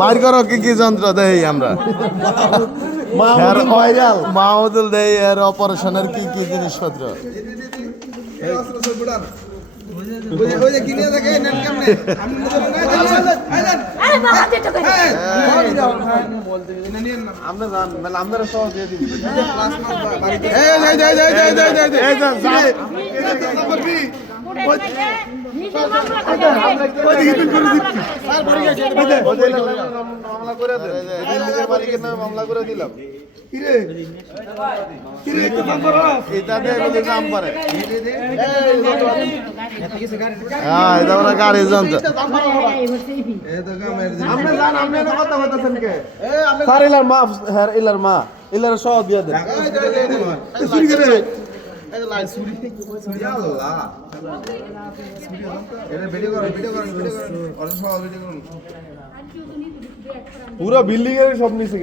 বাইর করো কি কি যন্ত্র দেই আমরা মাহমুদুল দেই এর অপারেশনের কি কি জিনিসপত্র মামলা করে দিলাম গাড়ি যন্ত্র মাফ হ্যাঁ ইলার মা ইলার সব দিয়ে দেন পুরো বিল্ডিং এর সব নিচে